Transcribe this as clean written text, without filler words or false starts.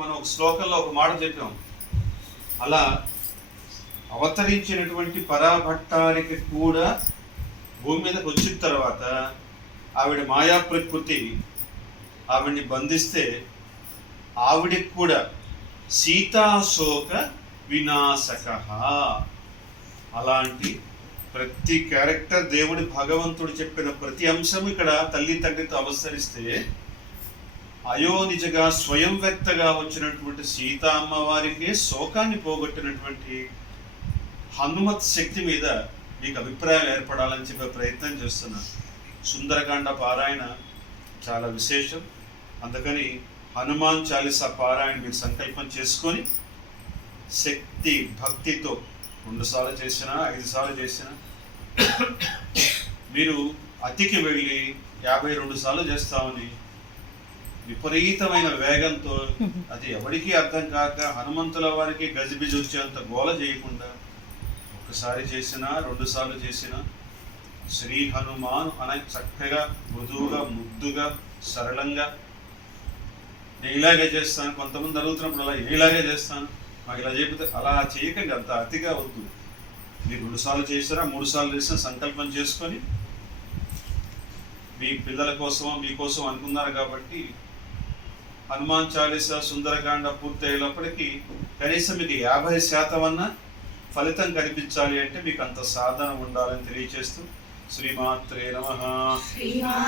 మనం ఒక శ్లోకంలో ఒక మాట చెప్పాం. అలా అవతరించినటువంటి పరాభట్టానికి కూడా భూమి మీదకి వచ్చిన తర్వాత ఆవిడ మాయా ప్రకృతి ఆవిడ్ని బంధిస్తే ఆవిడికి కూడా సీతాశోక వినాశక. అలాంటి ప్రతి క్యారెక్టర్ దేవుడి భగవంతుడు చెప్పిన ప్రతి అంశం ఇక్కడ తల్లి తండ్రితో అవసరిస్తే అయోనిజగా స్వయం వ్యక్తగా వచ్చినటువంటి సీతా అమ్మవారికి శోకాన్ని పోగొట్టినటువంటి హనుమత్ శక్తి మీద మీకు అభిప్రాయం ఏర్పడాలని చెప్పే ప్రయత్నం చేస్తున్నాను. సుందరకాండ పారాయణ చాలా విశేషం. అందుకని హనుమాన్ చాలీసా పారాయణ మీరు సంకల్పం చేసుకొని శక్తి భక్తితో 2 సార్లు చేసినా 5 సార్లు చేసినా మీరు అతికి వెళ్ళి 52 సార్లు చేస్తామని విపరీతమైన వేగంతో అది ఎవరికీ అర్థం కాక హనుమంతుల వారికి గజిబిజి వచ్చేంత గోల చేయకుండా ఒకసారి చేసినా 2 సార్లు చేసినా శ్రీ హనుమాన్ అనే చక్కగా మృదువుగా ముద్దుగా సరళంగా నేను ఇలాగే చేస్తాను. కొంతమంది అడుగుతున్నప్పుడు అలా ఇలాగే చేస్తాను, మాకు ఇలా చెబితే అలా చేయకండి, అంత అతిగా వద్దు. మీరు 2 సార్లు చేసినా 3 సార్లు చేసినా సంకల్పం చేసుకొని మీ పిల్లల కోసమో మీకోసం అనుకున్నారు కాబట్టి హనుమాన్ చాలీసా సుందరకాండ పూర్తి అయ్యేటప్పటికీ కనీసం మీకు 50% అన్న ఫలితం కనిపించాలి అంటే మీకు అంత సాధన ఉండాలని తెలియచేస్తూ శ్రీమాత్రే నమః.